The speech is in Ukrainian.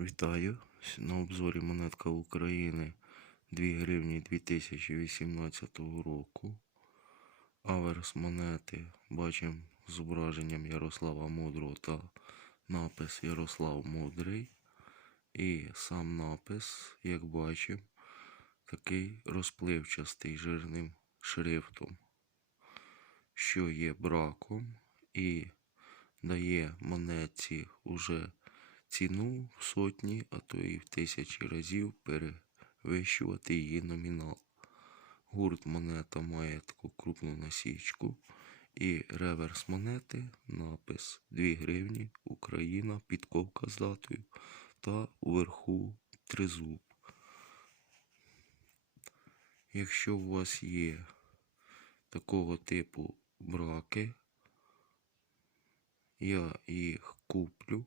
Вітаю! На обзорі монетка України 2 гривні 2018 року. Аверс монети бачимо з зображенням Ярослава Мудрого та напис Ярослав Мудрий. І сам напис, як бачимо, такий розпливчастий жирним шрифтом, що є браком і дає монетці уже ціну в сотні, а то і в тисячі разів перевищувати її номінал. Гурт монета має таку крупну насічку і реверс монети, напис 2 гривні, Україна, підковка з датою та уверху тризуб. Якщо у вас є такого типу браки, я їх куплю.